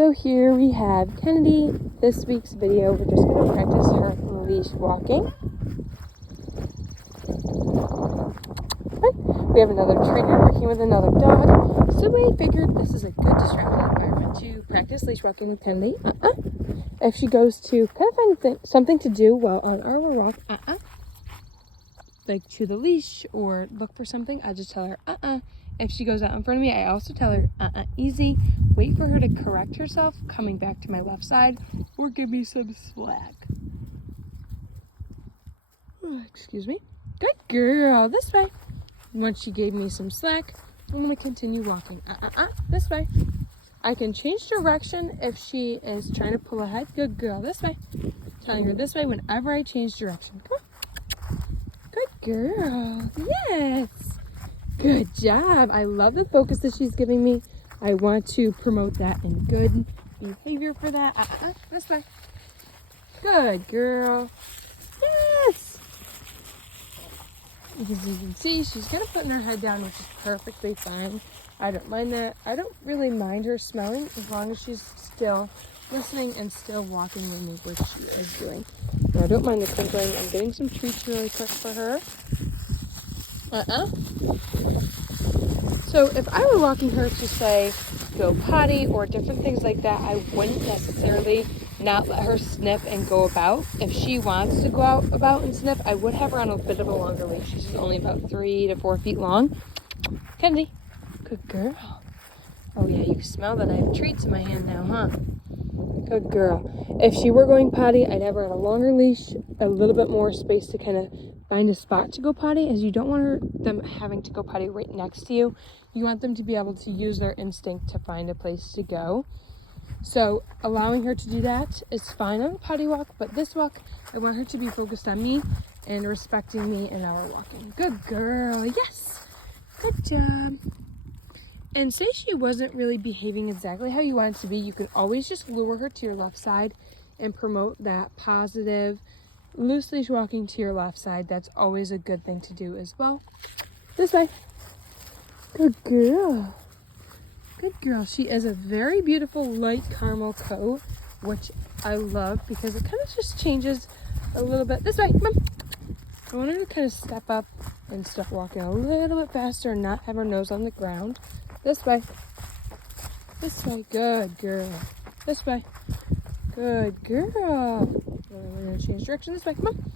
So here we have Kennedy. This week's video, we're just going to practice her leash walking. We have another trainer working with another dog, so we figured this is a good distracting environment to practice leash walking with Kennedy. If she goes to kind of find something to do while on our walk, like chew the leash or look for something, I just tell her, If she goes out in front of me, I also tell her, easy. Wait for her to correct herself, coming back to my left side, or give me some slack. Excuse me. Good girl, this way. Once she gave me some slack, I'm gonna continue walking. This way. I can change direction if she is trying to pull ahead. Good girl, this way. Telling her this way whenever I change direction. Come on. Good girl, yes. Good job. I love the focus that she's giving me. I want to promote that in good behavior for that. This way. Good girl. Yes. As you can see, she's kind of putting her head down, which is perfectly fine. I don't mind that. I don't really mind her smelling as long as she's still listening and still walking with me, which she is doing. Now, I don't mind the crinkling. I'm getting some treats really quick for her. So if I were walking her to, say, go potty or different things like that, I wouldn't necessarily not let her sniff and go about. If she wants to go out about and sniff, I would have her on a bit of a longer leash. She's only about 3 to 4 feet long. Kennedy, good girl. Oh yeah, you smell that I have treats in my hand now, huh? Good girl. If she were going potty, I'd have her on a longer leash, a little bit more space to kind of find a spot to go potty, as you don't want them having to go potty right next to you. You want them to be able to use their instinct to find a place to go. So allowing her to do that is fine on a potty walk, but this walk, I want her to be focused on me and respecting me in our walking. Good girl, yes, good job. And say she wasn't really behaving exactly how you want it to be, you can always just lure her to your left side and promote that positive, loose leash walking to your left side. That's always a good thing to do as well. This way. Good girl. Good girl. She is a very beautiful light caramel coat, which I love because it kind of just changes a little bit. This way. Come on. I want her to kind of step up and start walking a little bit faster and not have her nose on the ground. This way. This way. Good girl. This way. Good girl. We're going to change direction. This way. Come on.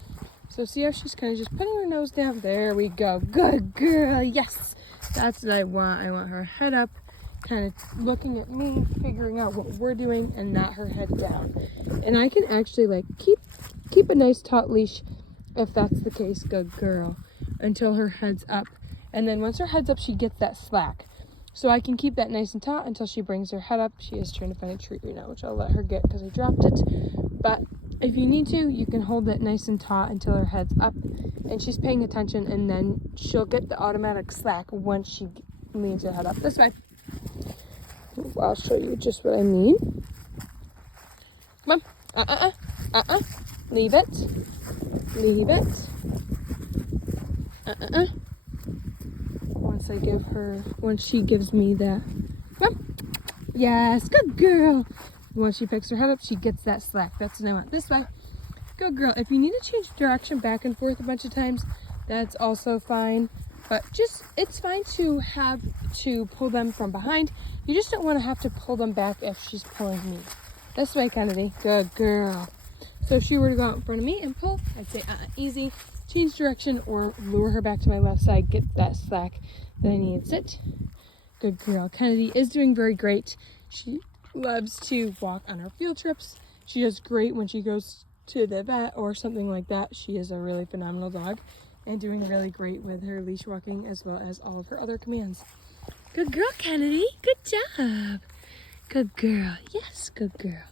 So see how she's kind of just putting her nose down? There we go. Good girl. Yes. That's what I want. I want her head up, kind of looking at me, figuring out what we're doing, and not her head down. And I can actually like keep a nice taut leash if that's the case. Good girl. Until her head's up. And then once her head's up, she gets that slack. So I can keep that nice and taut until she brings her head up. She is trying to find a treat right now, which I'll let her get because I dropped it. But if you need to, you can hold it nice and taut until her head's up and she's paying attention, and then she'll get the automatic slack once she leans her head up. This way. I'll show you just what I mean. Come on. Leave it. Leave it. Once she gives me that. Come on. Yes, good girl. Once she picks her head up, she gets that slack. That's what I want. This way. Good girl. If you need to change direction back and forth a bunch of times, that's also fine. But it's fine to have to pull them from behind. You just don't want to have to pull them back if she's pulling me. This way, Kennedy. Good girl. So if she were to go out in front of me and pull, I'd say, easy. Change direction or lure her back to my left side. Get that slack that I need. Sit. Good girl. Kennedy is doing very great. She loves to walk on her field trips. She does great when she goes to the vet or something like that. She is a really phenomenal dog and doing really great with her leash walking as well as all of her other commands. Good girl, Kennedy. Good job. Good girl. Yes, good girl.